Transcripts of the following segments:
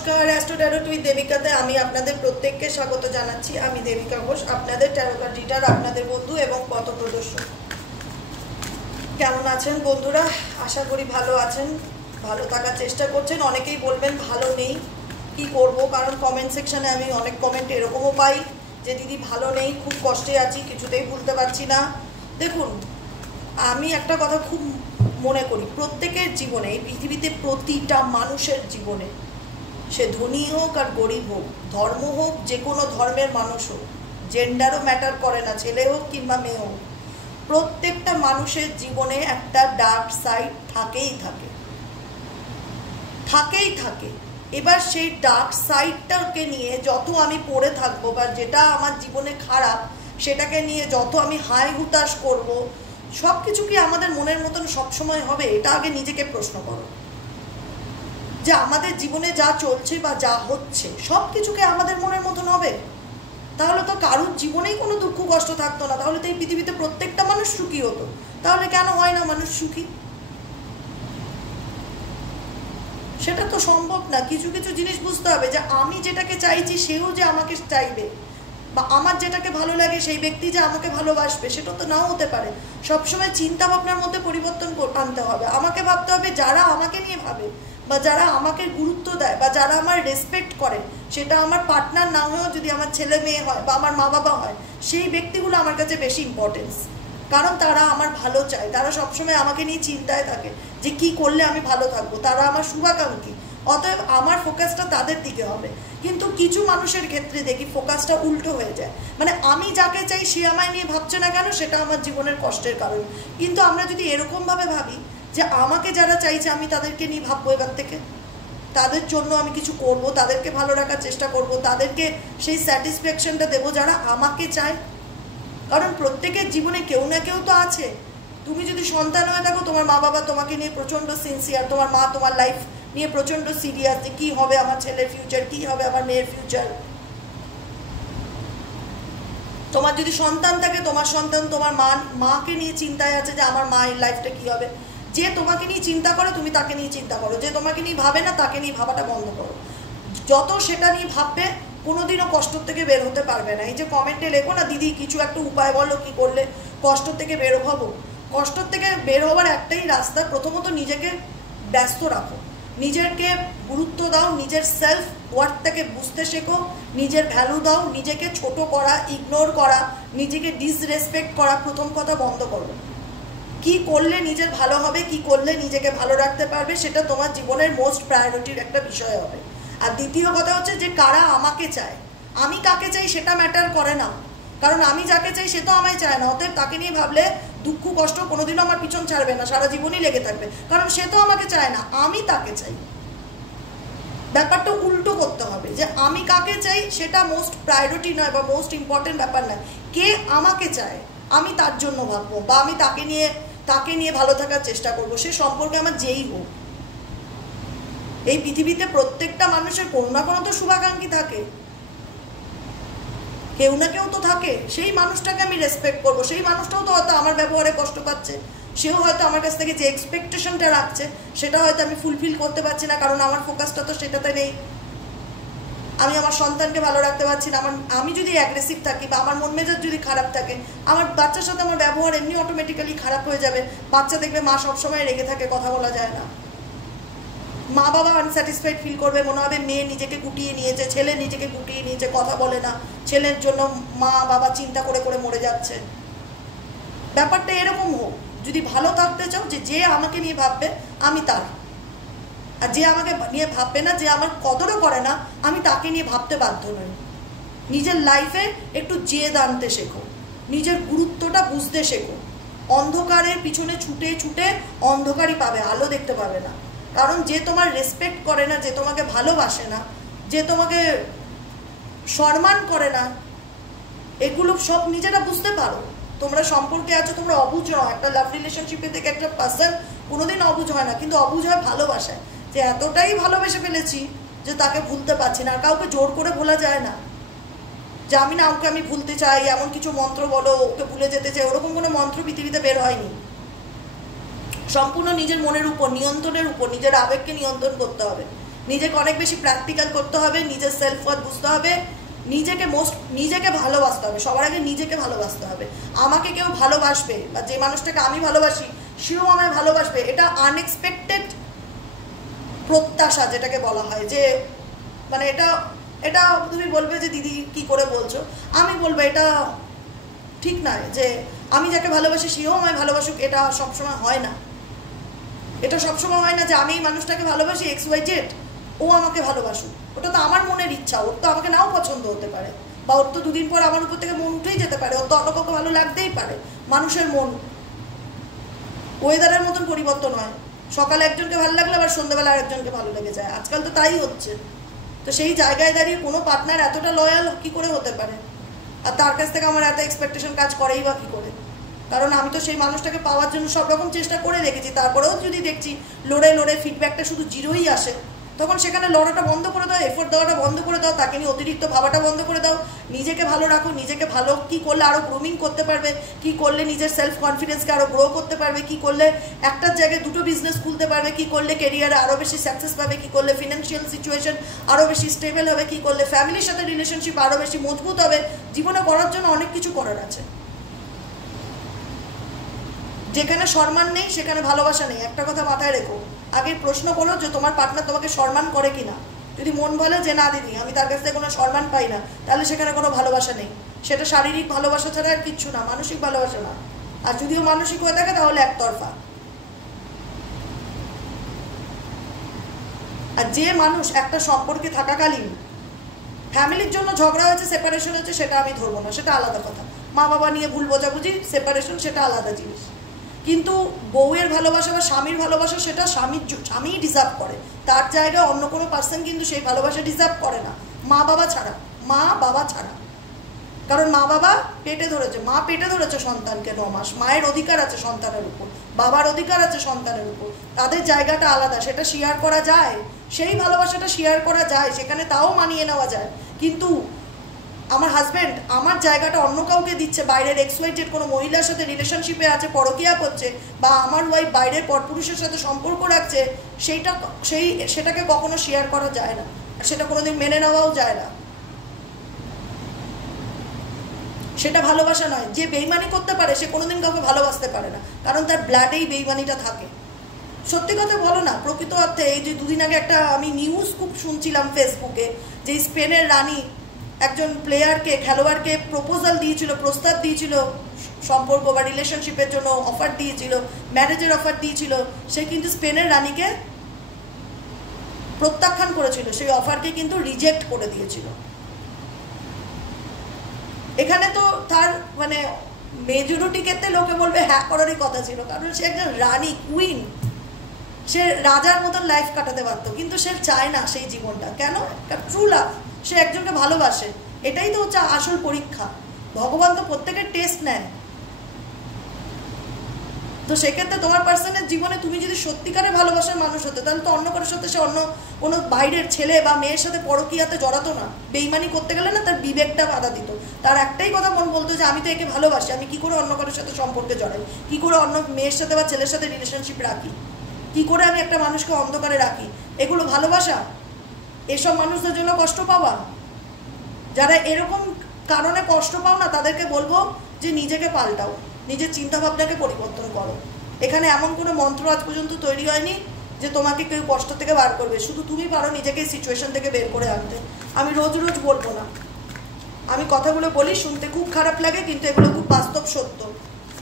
নমস্কার, astro tarot with দেবিকাতে আমি আপনাদের প্রত্যেককে স্বাগত জানাচ্ছি। আমি দেবিকা ঘোষ, আপনাদের ট্যারো কার্ড রিডার, আপনাদের বন্ধু এবং পথপ্রদর্শক। কেমন আছেন বন্ধুরা? আশা করি ভালো আছেন, ভালো থাকার চেষ্টা করছেন। অনেকেই বলবেন ভালো নেই, কি করব, কারণ কমেন্ট সেকশনে আমি অনেক কমেন্ট এরকমও পাই যে দিদি ভালো নেই, খুব কষ্টে আছি, কিছুতেই ভুলতে পারছি না। দেখুন, আমি একটা কথা খুব মনে করি, প্রত্যেকের জীবনে, এই পৃথিবীতে প্রতিটা মানুষের জীবনে, সে ধনী হোক আর গরিব হোক, ধর্ম হোক, যে কোনো ধর্মের মানুষ হোক, জেন্ডারও ম্যাটার করে না, ছেলে হোক কিংবা মেয়ে হোক, প্রত্যেকটা মানুষের জীবনে একটা ডার্ক সাইড থাকেই থাকে। এবার সেই ডার্ক সাইডটাকে নিয়ে যত আমি পড়ে থাকবো বা যেটা আমার জীবনে খারাপ সেটাকে নিয়ে যত আমি হাই হুতাশ করবো, সব কিছু কি আমাদের মনের মতন সবসময় হবে? এটা আগে নিজেকে প্রশ্ন করো, যে আমাদের জীবনে যা চলছে বা যা হচ্ছে সব কিছুকে আমাদের মনের মতন হবে? তাহলে তো কারুর জীবনেই কোনো দুঃখ কষ্ট থাকতো না, তাহলে তো এই পৃথিবীতে প্রত্যেকটা মানুষ সুখী হতো। তাহলে কেন হয় না মানুষ সুখী? সেটা তো সম্ভব না। কিছু কিছু জিনিস বুঝতে হবে, যে আমি যেটাকে চাইছি সেও যে আমাকে চাইবে, বা আমার যেটাকে ভালো লাগে সেই ব্যক্তি যে আমাকে ভালোবাসবে, সেটা তো নাও হতে পারে। সবসময় চিন্তা ভাবনার মধ্যে পরিবর্তন আনতে হবে। আমাকে ভাবতে হবে যারা আমাকে নিয়ে ভাবে, বা যারা আমাকে গুরুত্ব দেয়, বা যারা আমার রেসপেক্ট করে, সেটা আমার পার্টনার না হয়েও যদি আমার ছেলে মেয়ে হয় বা আমার মা বাবা হয়, সেই ব্যক্তিগুলো আমার কাছে বেশি ইম্পর্টেন্স। কারণ তারা আমার ভালো চায়, তারা সবসময় আমাকে নিয়ে চিন্তায় থাকে যে কি করলে আমি ভালো থাকবো, তারা আমার শুভাকাঙ্ক্ষী। অতএব আমার ফোকাসটা তাদের দিকে হবে। কিন্তু কিছু মানুষের ক্ষেত্রে দেখি ফোকাসটা উল্টো হয়ে যায়, মানে আমি যাকে চাই সে আমায় নিয়ে ভাবছে না কেন, সেটা আমার জীবনের কষ্টের কারণ। কিন্তু আমরা যদি এরকমভাবে ভাবি যে আমাকে যারা চাইছে আমি তাদেরকে নিয়ে ভাববো, এবার থেকে তাদের জন্য আমি কিছু করব, তাদেরকে ভালো রাখার চেষ্টা করব, তাদেরকে সেই স্যাটিসফ্যাকশনটা দেবো যারা আমাকে চায়। কারণ প্রত্যেকের জীবনে কেউ না কেউ তো আছে। তুমি যদি সন্তান হয়ে থাকো, তোমার মা বাবা তোমাকে নিয়ে প্রচণ্ড সিনসিয়ার, তোমার মা তোমার লাইফ নিয়ে প্রচণ্ড সিরিয়াস, যে কী হবে আমার ছেলের ফিউচার, কী হবে আমার মেয়ের ফিউচার। তোমার যদি সন্তান থাকে, তোমার সন্তান তোমার মাকে নিয়ে চিন্তায় আছে যে আমার মায়ের লাইফটা কী হবে। যে তোমাকে নিয়ে চিন্তা করো তুমি তাকে নিয়ে চিন্তা করো, যে তোমাকে নিয়ে ভাবে না তাকে নিয়ে ভাবাটা বন্ধ করো। যত সেটা নিয়ে ভাববে কোনোদিনও কষ্ট থেকে বের হতে পারবে না। এই যে কমেন্টে লেখো না, দিদি কিছু একটা উপায় বলো, কি করলে কষ্ট থেকে বের হবো। কষ্ট থেকে বের হওয়ার একটাই রাস্তা, প্রথমত নিজেকে ব্যস্ত রাখো, নিজেকে গুরুত্ব দাও, নিজের সেলফ ওয়ার্থটাকে বুঝতে শেখো, নিজের ভ্যালু দাও। নিজেকে ছোট করা, ইগনোর করা, নিজেকে ডিসরেসপেক্ট করা প্রথম কথা বন্ধ করো। কি করলে নিজের ভালো হবে, কি করলে নিজেকে ভালো রাখতে পারবে, সেটা তোমার জীবনের মোস্ট প্রায়োরিটির একটা বিষয় হবে। আর দ্বিতীয় কথা হচ্ছে যে কারা আমাকে চায়, আমি কাকে চাই সেটা ম্যাটার করে না। কারণ আমি যাকে চাই সে তো আমায় চায় না। অতএব তাকে নিয়ে ভাবলে দুঃখ কষ্ট কোনোদিনও আমার পিছন ছাড়বে না, সারা জীবনই লেগে থাকবে। কারণ সে তো আমাকে চায় না, আমি তাকে চাই। ব্যাপারটা উল্টো করতে হবে, যে আমি কাকে চাই সেটা মোস্ট প্রায়োরিটি নয় বা মোস্ট ইম্পর্টেন্ট ব্যাপার নয়। কে আমাকে চায় আমি তার জন্য ভাববো, বা আমি তাকে নিয়ে ভালো থাকার চেষ্টা করবো, সে সম্পর্কে আমার যেই হোক। এই পৃথিবীতে প্রত্যেকটা মানুষের কোনো না কোনো তো শুভাকাঙ্ক্ষী থাকে, কেউ না কেউ তো থাকে। সেই মানুষটাকে আমি রেসপেক্ট করবো। সেই মানুষটাও তো হয়তো আমার ব্যবহারে কষ্ট পাচ্ছে, সেও হয়তো আমার কাছ থেকে যে এক্সপেকটেশনটা রাখছে সেটা হয়তো আমি ফুলফিল করতে পারছি না, কারণ আমার ফোকাসটা তো সেটাতে নেই। আমি আমার সন্তানকে ভালো রাখতে পারছি না। আমি যদি অ্যাগ্রেসিভ থাকি বা আমার মন মেজাজ যদি খারাপ থাকে, আমার বাচ্চার সাথে আমার ব্যবহার এমনি অটোমেটিক্যালি খারাপ হয়ে যাবে। বাচ্চা দেখবে মা সবসময় রেগে থাকে, কথা বলা যায় না। মা বাবা আনস্যাটিসফাইড ফিল করবে, মনে হবে মেয়ে নিজেকে গুটিয়ে নিয়েছে, ছেলে নিজেকে গুটিয়ে নিয়েছে, কথা বলে না, ছেলের জন্য মা বাবা চিন্তা করে করে মরে যাচ্ছে। ব্যাপারটা এরকম হোক, যদি ভালো থাকতে চাও, যে আমাকে নিয়ে ভাববে আমি তার, আর যে আমাকে নিয়ে ভাববে না, যে আমার কদরও করে না, আমি তাকে নিয়ে ভাবতে বাধ্য নই। নিজের লাইফে একটু জেদ আনতে শেখো, নিজের গুরুত্বটা বুঝতে শেখো। অন্ধকারের পিছনে ছুটে ছুটে অন্ধকারই পাবে, আলো দেখতে পাবে না। কারণ যে তোমার রেসপেক্ট করে না, যে তোমাকে ভালোবাসে না, যে তোমাকে সম্মান করে না, এগুলো সব নিজেরা বুঝতে পারো। তোমরা সম্পর্কে আছো, তোমরা অবুঝ নও। একটা লাভ রিলেশনশিপে থেকে একটা পার্সন কোনোদিন অবুঝ হয় না, কিন্তু অবুঝ হয় ভালোবাসায়, যে এতটাই ভালোবেসে ফেলেছি যে তাকে ভুলতে পারছি না। আর কাউকে জোর করে ভোলা যায় না, যে আমি না ওকে আমি ভুলতে চাই, এমন কিছু মন্ত্র বলো ওকে ভুলে যেতে চাই, ওরকম কোনো মন্ত্র পৃথিবীতে বের হয়নি। সম্পূর্ণ নিজের মনের উপর, নিয়ন্ত্রণের উপর, নিজের আবেগকে নিয়ন্ত্রণ করতে হবে, নিজেকে অনেক বেশি প্র্যাকটিক্যাল করতে হবে, নিজের সেলফ ওয়ার্থ বুঝতে হবে, নিজেকে ভালোবাসতে হবে, সবার আগে নিজেকে ভালোবাসতে হবে। আমাকে কেউ ভালোবাসবে বা যে মানুষটাকে আমি ভালোবাসি সেও আমায় ভালোবাসবে, এটা আনএক্সপেক্টেড প্রত্যাশা যেটাকে বলা হয়। যে মানে এটা তুমি বলবে যে দিদি কি করে বলছো, আমি বলবো এটা ঠিক নয় যে আমি যাকে ভালোবাসি সেও আমায় ভালোবাসুক, এটা সবসময় হয় না। এটা সবসময় হয় না যে আমি এই মানুষটাকে ভালোবাসি XYZ ও আমাকে ভালোবাসুক, ওটা তো আমার মনের ইচ্ছা, ওর তো আমাকে নাও পছন্দ হতে পারে, বা ওর তো দুদিন পর আমার উপর থেকে মন উঠেই যেতে পারে, ওর তো অন্য কাউকে ভালো লাগতেই পারে। মানুষের মন ওয়েদারের মতন পরিবর্তন হয়, সকালে একজনকে ভালো লাগলে আবার সন্ধ্যাবেলা আরেকজনকে ভালো লেগে যায়, আজকাল তো তাই হচ্ছে। তো সেই জায়গায় দাঁড়িয়ে কোনো পার্টনার এতটা লয়াল কি করে হতে পারে, আর তার কাছ থেকে আমার এত এক্সপেকটেশন কাজ করেই বা কি করে? কারণ আমি তো সেই মানুষটাকে পাওয়ার জন্য সব রকম চেষ্টা করে রেখেছি, তারপরেও যদি দেখছি লড়ে ফিডব্যাকটা শুধু জিরোই আসে, তখন সেখানে লড়াটা বন্ধ করে দাও, এফোর্ট দেওয়াটা বন্ধ করে দাও, তাকে নিয়ে অতিরিক্ত ভাবাটা বন্ধ করে দাও, নিজেকে ভালো রাখো। নিজেকে ভালো কি করলে আরও গ্রুমিং করতে পারবে, কি করলে নিজের সেলফ কনফিডেন্সকে আরও গ্রো করতে পারবে, কি করলে একটার জায়গায় দুটো বিজনেস খুলতে পারবে, কি করলে কেরিয়ারে আরও বেশি সাকসেস পাবে, কি করলে ফিনান্সিয়াল সিচুয়েশন আরও বেশি স্টেবল হবে, কি করলে ফ্যামিলির সাথে রিলেশনশিপ আরও বেশি মজবুত হবে। জীবনে করার জন্য অনেক কিছু করার আছে। যেখানে সম্মান নেই সেখানে ভালোবাসা নেই, একটা কথা মাথায় রেখো। আগে প্রশ্ন করো যে তোমার পার্টনার তোমাকে সম্মান করে কিনা। যদি মন বলে যে না দিদি আমি তার কাছ থেকে কোনো সম্মান পাই না, তাহলে সেখানে কোনো ভালোবাসা নেই। সেটা শারীরিক ভালোবাসা ছাড়া আর কিচ্ছু না, মানসিক ভালোবাসা না। আর যদিও মানসিক হয়ে থাকে তাহলে একতরফা। আর যে মানুষ একটা সম্পর্কে থাকাকালীন ফ্যামিলির জন্য ঝগড়া হয়েছে, সেপারেশন হয়েছে, সেটা আমি ধরবো না, সেটা আলাদা কথা। মা বাবা নিয়ে ভুল বোঝাবুঝি, সেপারেশন, সেটা আলাদা জিনিস। কিন্তু বউয়ের ভালোবাসা বা স্বামীর ভালোবাসা সেটা স্বামী ডিজার্ভ করে, তার জায়গায় অন্য কোনো পার্সন কিন্তু সেই ভালোবাসা ডিজার্ভ করে না, মা বাবা ছাড়া। কারণ মা বাবা পেটে ধরেছে, মা পেটে ধরেছে সন্তানকে 9 মাস, মায়ের অধিকার আছে সন্তানের উপর, বাবার অধিকার আছে সন্তানের উপর, তাদের জায়গাটা আলাদা, সেটা শেয়ার করা যায়, সেই ভালোবাসাটা শেয়ার করা যায়, সেখানে তাও মানিয়ে নেওয়া যায়। কিন্তু আমার হাজব্যান্ড আমার জায়গাটা অন্য কাউকে দিচ্ছে, বাইরের XYZ কোনো মহিলার সাথে রিলেশনশিপে আছে, পরকীয়া করছে, বা আমার ওয়াইফ বাইরের পরপুরুষের সাথে সম্পর্ক রাখছে, সেটাকে কখনো শেয়ার করা যায় না, সেটা কোনোদিন মেনে নেওয়াও যায় না। সেটা ভালোবাসা নয়। যে বেইমানি করতে পারে সে কোনোদিন কাউকে ভালোবাসতে পারে না, কারণ তার ব্লাডেই বেইমানিটা থাকে। সত্যি কথা বলো না, প্রকৃত অর্থে এই যে দুদিন আগে একটা আমি নিউজ খুব শুনছিলাম ফেসবুকে, যে স্পেনের রানী একজন খেলোয়াড়কে প্রস্তাব দিয়েছিল সম্পর্ক বা রিলেশনশিপের জন্য, অফার দিয়েছিল, ম্যারেজের অফার দিয়েছিল, সে কিন্তু স্পেনের রানীকে প্রত্যাখ্যান করেছিল, সেই অফারকে কিন্তু রিজেক্ট করে দিয়েছিল। এখানে তো তার মানে মেজরিটি ক্ষেত্রে লোকে বলবে হ্যাঁ করারই কথা ছিল, কারণ সে একজন রানী, কুইন, সে রাজার মতন লাইফ কাটাতে পারতো, কিন্তু সে চায় না সেই জীবনটা। কেন? ট্রু লাভ, সে একজনকে ভালোবাসে, এটাই তো হচ্ছে আসল পরীক্ষা। ভগবান তো প্রত্যেকের টেস্ট নেয়। তো সেক্ষেত্রে তোমার পার্সনের জীবনে তুমি যদি সত্যিকারের ভালোবাসার মানুষ হতে, তাহলে তো অন্য কারোর সাথে সে অন্য কোনো বাইরের ছেলে বা মেয়ের সাথে পরকীয়াতে জড়াতো না। বেইমানি করতে গেলে না তার বিবেকটা বাধা দিত, তার একটাই কথা মন বলতো যে আমি তো একে ভালোবাসি, আমি কি করে অন্য কারোর সাথে সম্পর্কে জড়াই, কি করে অন্য মেয়ের সাথে বা ছেলের সাথে রিলেশনশিপ রাখি, কি করে আমি একটা মানুষকে অন্ধকারে রাখি। এগুলো ভালোবাসা? এসব মানুষদের জন্য কষ্ট পাওয়া। যারা এরকম কারণে কষ্ট পাও না, তাদেরকে বলবো যে নিজেকে পাল্টাও, নিজের চিন্তাভাবনাকে পরিবর্তন করো। এখানে এমন কোনো মন্ত্র আজ পর্যন্ত তৈরি হয়নি যে তোমাকে কেউ কষ্ট থেকে বার করবে, শুধু তুমি পারো নিজেকে সিচুয়েশন থেকে বের করে আনতে। আমি রোজ রোজ বলবো না, আমি কথাগুলো বলি, শুনতে খুব খারাপ লাগে, কিন্তু এগুলো খুব বাস্তব সত্য,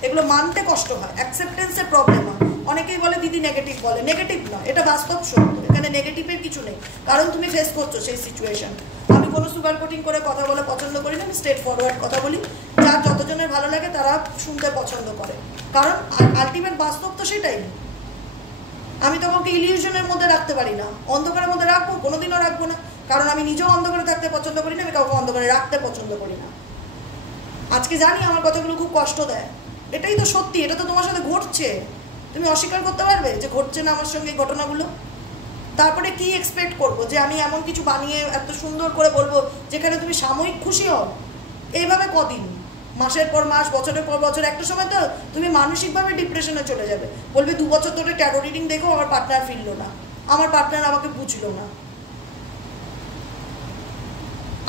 এগুলো মানতে কষ্ট হয়, অ্যাকসেপ্টেন্সের প্রবলেম হয়। অনেকেই বলে দিদি নেগেটিভ, বলে নেগেটিভ নয়, এটা বাস্তব সত্য, এখানে নেগেটিভের কিছু নেই, কারণ তুমি ফেস করছো সেই সিচুয়েশন। আমি কোনো সুগার কোটিং করে কথা বলে পছন্দ করি না, আমি স্ট্রেট ফরওয়ার্ড কথা বলি, যার যতজনের ভালো লাগে তারা শুনতে পছন্দ করে, কারণ আলটিমেট বাস্তব তো সেটাই। আমি তো কাউকে ইলিউশনের মধ্যে রাখতে পারি না, অন্ধকারের মধ্যে রাখবো কোনোদিনও রাখবো না, কারণ আমি নিজেও অন্ধকারে থাকতে পছন্দ করি না, আমি কাউকে অন্ধকারে রাখতে পছন্দ করি না। আজকে জানি আমার কথাগুলো খুব কষ্ট দেয়, এটাই তো সত্যি, এটা তো তোমার সাথে ঘটছে, তুমি অস্বীকার করতে পারবে যে ঘটছে না আমার সঙ্গে এই ঘটনাগুলো? তারপরে কি এক্সপেক্ট করবো যে আমি এমন কিছু বানিয়ে এত সুন্দর করে বলবো যেখানে তুমি সাময়িক খুশি হও? এইভাবে কদিন, মাসের পর মাস, বছরের পর বছর, একটা সময় তো তুমি মানসিকভাবে ডিপ্রেশনে চলে যাবে, বলবে 2 বছর ধরে ট্যারো রিডিং দেখো আমার পার্টনার ফিরলো না, আমার পার্টনার আমাকে বুঝলো না,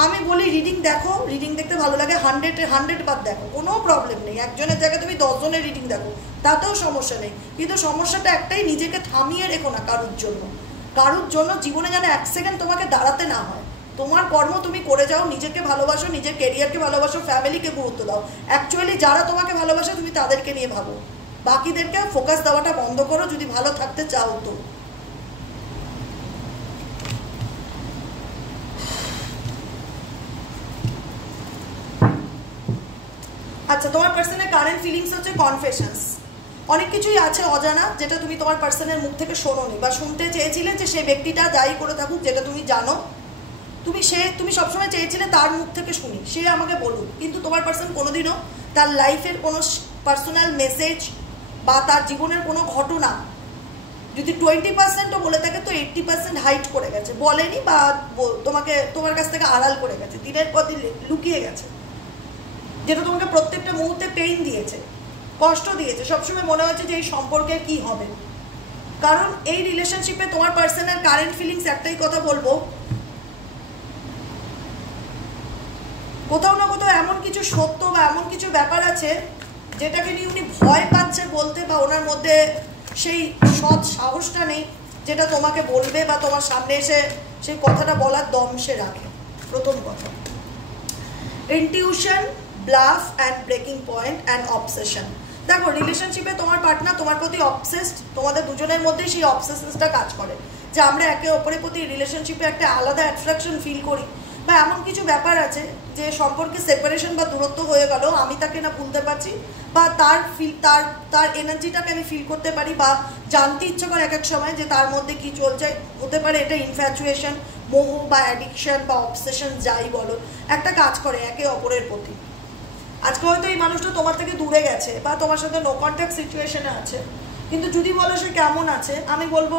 আমি বলি রিডিং দেখো, রিডিং দেখতে ভালো লাগে, 100 বার দেখো, কোনো প্রবলেম নেই। একজনের জায়গায় তুমি 10 জনের রিডিং দেখো, তাতেও সমস্যা নেই। কিন্তু সমস্যাটা একটাই, নিজেকে থামিয়ে রেখো না কারুর জন্য জীবনে যেন 1 সেকেন্ড তোমাকে দাঁড়াতে না হয়। তোমার কর্ম তুমি করে যাও, নিজেকে ভালোবাসো, নিজের কেরিয়ারকে ভালোবাসো, ফ্যামিলিকে গুরুত্ব দাও। অ্যাকচুয়ালি যারা তোমাকে ভালোবাসে তুমি তাদেরকে নিয়ে ভাবো, বাকিদেরকে ফোকাস দেওয়াটা বন্ধ করো যদি ভালো থাকতে চাও তো। আচ্ছা, তোমার পার্সনের কারেন্ট ফিলিংস হচ্ছে কনফেশনস। অনেক কিছুই আছে অজানা যেটা তুমি তোমার পার্সনের মুখ থেকে শোনোনি বা শুনতে চেয়েছিলে, যে সেই ব্যক্তিটা যাই করে থাকুক, যেটা তুমি জানো, তুমি সবসময় চেয়েছিলে তার মুখ থেকে শুনি, সে আমাকে বলুক। কিন্তু তোমার পার্সন কোনোদিনও তার লাইফের কোনো পার্সোনাল মেসেজ বা তার জীবনের কোনো ঘটনা যদি 20%ও বলে থাকে, তো 80% হাইড করে গেছে, বলেনি বা তোমার কাছ থেকে আড়াল করে গেছে, দিনের পর দিন লুকিয়ে গেছে, যেটা তোমাকে প্রত্যেকটা মুহূর্তে পেইন দিয়েছে, কষ্ট দিয়েছে। সবসময় মনে হচ্ছে যে এই সম্পর্কে কি হবে। কারণ এই রিলেশনশিপে তোমার পার্সনের কারেন্ট ফিলিংস, একটাই কথা বলবো, কোথাও না কোথাও এমন কিছু সত্য বা এমন কিছু ব্যাপার আছে যেটাকে নিয়ে উনি ভয় পাচ্ছে বলতে, বা ওনার মধ্যে সেই সৎ সাহসটা নেই যেটা তোমাকে বলবে বা তোমার সামনে এসে সেই কথাটা বলার দম সে রাখে। প্রথম কথা, intuition, bluff and breaking point and obsession. দেখো, রিলেশনশিপে তোমার পার্টনার তোমার প্রতি অবসেসড, তোমাদের দুজনের মধ্যে সেই অবসেশনসটা কাজ করে, যে আমরা একে অপরের প্রতি রিলেশনশিপে একটা আলাদা অ্যাট্রাকশন ফিল করি, বা এমন কিছু ব্যাপার আছে যে সম্পর্কে সেপারেশন বা দূরত্ব হয়ে গেল, আমি তাকে না ভুলতে পারছি, বা তার এনার্জিটাকে আমি ফিল করতে পারি, বা জানতে ইচ্ছে করে এক এক সময় যে তার মধ্যে কি চলছে। হতে পারে এটা ইনফ্যাচুয়েশন, মোহ বা অ্যাডিকশন বা অবসেশন, যাই বলো, একটা কাজ করে একে অপরের প্রতি। আজকে হয়তো এই মানুষটা তোমার থেকে দূরে গেছে বা তোমার সাথে নো কন্ট্যাক্ট সিচুয়েশনে আছে, কিন্তু যদি বলো সে কেমন আছে, আমি বলবো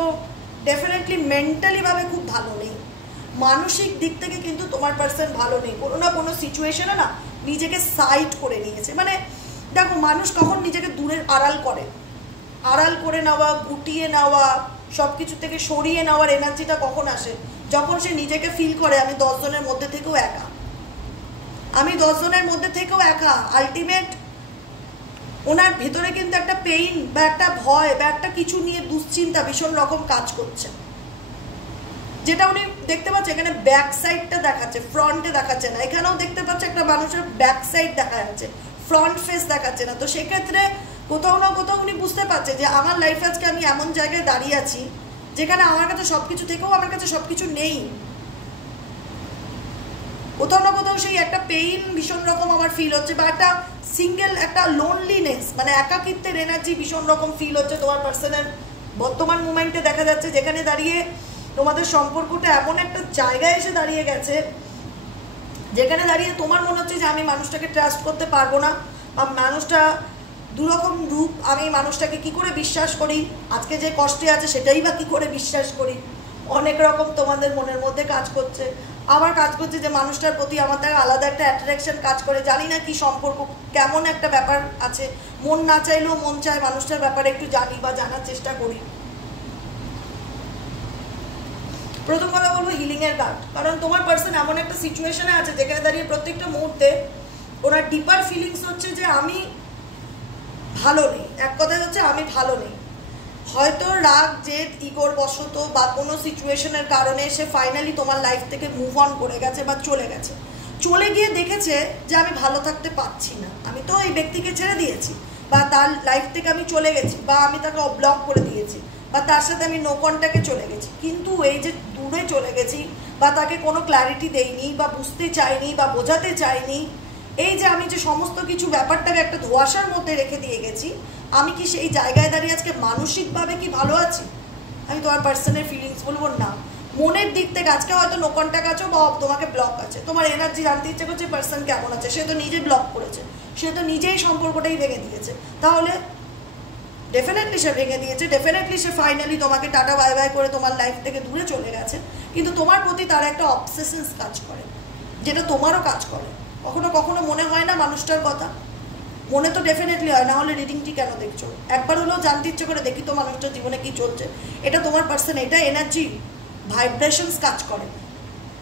ডেফিনেটলি মেন্টালি ভাবে খুব ভালো নেই, মানসিক দিক থেকে কিন্তু তোমার পার্সন ভালো নেই। কোনো না কোনো সিচুয়েশনে না নিজেকে সাইড করে নিয়েছে। মানে দেখো, মানুষ কখন নিজেকে দূরের আড়াল করে নেওয়া, গুটিয়ে নেওয়া, সব কিছু থেকে সরিয়ে নেওয়ার এনার্জিটা কখন আসে? যখন সে নিজেকে ফিল করে আমি 10 জনের মধ্যে থেকেও একা। আলটিমেট ওনার ভেতরে কিন্তু একটা পেইন বা একটা ভয় বা একটা কিছু নিয়ে দুশ্চিন্তা ভীষণ রকম কাজ করছে, যেটা উনি দেখতে পাচ্ছে। এখানে ব্যাক সাইডটা দেখাচ্ছে, ফ্রন্টে দেখাচ্ছে না। এখানেও দেখতে পাচ্ছে একটা মানুষের ব্যাক সাইড দেখা যাচ্ছে, ফ্রন্ট ফেস দেখাচ্ছে না। তো সেক্ষেত্রে কোথাও না কোথাও উনি বুঝতে পারছে যে আমার লাইফ আজকে আমি এমন জায়গায় দাঁড়িয়ে আছি যেখানে আমার কাছে সবকিছু থেকেও আমার কাছে সবকিছু নেই। কোথাও না কোথাও সেই একটা পেইন ভীষণ রকম আমার ফিল হচ্ছে, বা একটা সিঙ্গেল, একটা লোনলিনেস, মানে একাকিত্বের এনার্জি ভীষণ রকম ফিল হচ্ছে তোমার পার্সনের বর্তমান মুমেন্টে দেখা যাচ্ছে, যেখানে দাঁড়িয়ে তোমাদের সম্পর্কটা এমন একটা জায়গায় এসে দাঁড়িয়ে গেছে যেখানে দাঁড়িয়ে তোমার মনে হচ্ছে যে আমি মানুষটাকে ট্রাস্ট করতে পারবো না, বা মানুষটা দুরকম রূপ, আমি মানুষটাকে কি করে বিশ্বাস করি, আজকে যে কষ্টে আছে সেটাই বা কি করে বিশ্বাস করি। অনেক রকম তোমাদের মনের মধ্যে কাজ করছে। আমার কাজ করছে যে মানুষটার প্রতি আমার তার আলাদা একটা অ্যাট্রাকশন কাজ করে, জানি না কি সম্পর্ক, কেমন একটা ব্যাপার আছে, মন না চাইলেও মন চায় মানুষটার ব্যাপারে একটু জানি বা জানার চেষ্টা করি। প্রথম কথা বলবো হিলিং এর কার্ড, কারণ তোমার পার্সন এমন একটা সিচুয়েশনে আছে যেখানে দাঁড়িয়ে প্রত্যেকটা মুহূর্তে ওনার ডিপার ফিলিংস হচ্ছে যে আমি ভালো নেই। এক কথায় হচ্ছে আমি ভালো নেই। হয়তো রাগ, জেদ, ইগোর বশত বা কোনো সিচুয়েশনের কারণে সে ফাইনালি তোমার লাইফ থেকে মুভ অন করে গেছে বা চলে গেছে। চলে গিয়ে দেখেছে যে আমি ভালো থাকতে পারছি না, আমি তো এই ব্যক্তিকে ছেড়ে দিয়েছি, বা তার লাইফ থেকে আমি চলে গেছি, বা আমি তাকে ব্লক করে দিয়েছি, বা তার সাথে আমি নো কন্ট্যাক্টে চলে গেছি। কিন্তু এই যে দূরে চলে গেছি বা তাকে কোনো ক্ল্যারিটি দেইনি বা বুঝতে চাইনি বা বোঝাতে চাইনি, এই যে আমি যে সমস্ত কিছু ব্যাপারটাকে একটা ধোঁয়াশার মধ্যে রেখে দিয়ে গেছি, আমি কি সেই জায়গায় দাঁড়িয়ে আজকে মানসিকভাবে কি ভালো আছি? আমি তোমার পার্সনের ফিলিংস বলবো না, মনের দিক থেকে আজকে হয়তো নো কন্ট্যাক্ট আছো বা তোমাকে ব্লক আছে, তোমার এনার্জি জানতে ইচ্ছে করছে পার্সন কেমন আছে। সে তো নিজে ব্লক করেছে, সে তো নিজেই সম্পর্কটাই ভেঙে দিয়েছে। তাহলে ডেফিনেটলি সে ভেঙে দিয়েছে, ডেফিনেটলি সে ফাইনালি তোমাকে টাটা বাই বাই করে তোমার লাইফ থেকে দূরে চলে গেছে। কিন্তু তোমার প্রতি তার একটা অবসেশনস কাজ করে, যেটা তোমারও কাজ করে। কখনো কখনো মনে হয় না মানুষটার কথা? মনে তো ডেফিনেটলি হয়, না হলে রিডিংটি কেন দেখছো? একবার হলেও জানতে ইচ্ছে করে দেখি তো মানুষটার জীবনে কি চলছে। এটা তোমার পার্সন, এটা এনার্জি ভাইব্রেশনস কাজ করে।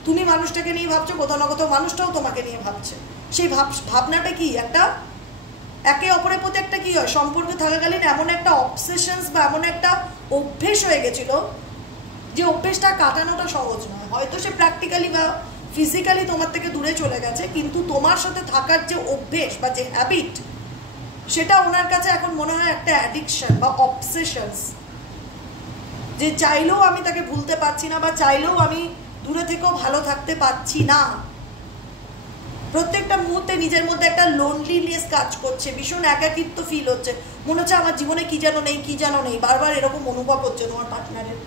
তুমি মানুষটাকে নিয়ে ভাবছো, কোথাও না কোথাও মানুষটাও তোমাকে নিয়ে ভাবছে। সেই ভাবনাটা কি একটা একে অপরের প্রতি একটা কি হয়, সম্পর্কে থাকাকালীন এমন একটা অবসেশনস বা এমন একটা অভ্যেস হয়ে গেছিল যে অভ্যেসটা কাটানোটা সহজ নয়। হয়তো সে প্র্যাকটিক্যালি বা ফিজিক্যালি তোমার থেকে দূরে চলে গেছে, কিন্তু তোমার সাথে থাকার যে অভ্যেস বা যে হ্যাবিট, সেটা ওনার কাছে এখন মনে হয় একটা অ্যাডিকশন বা অবসেশনস, যে চাইলেও আমি তাকে ভুলতে পারছি না বা চাইলেও আমি দূরে থেকেও ভালো থাকতে পারছি না। প্রত্যেকটা মুহূর্তে নিজের মধ্যে একটা লোনলিনেস কাজ করছে, ভীষণ একাকিত্ব ফিল হচ্ছে, মনে হচ্ছে আমার জীবনে কি যেন নেই, কি যেন নেই, বারবার এরকম অনুভব হচ্ছে তোমার পার্টনারের।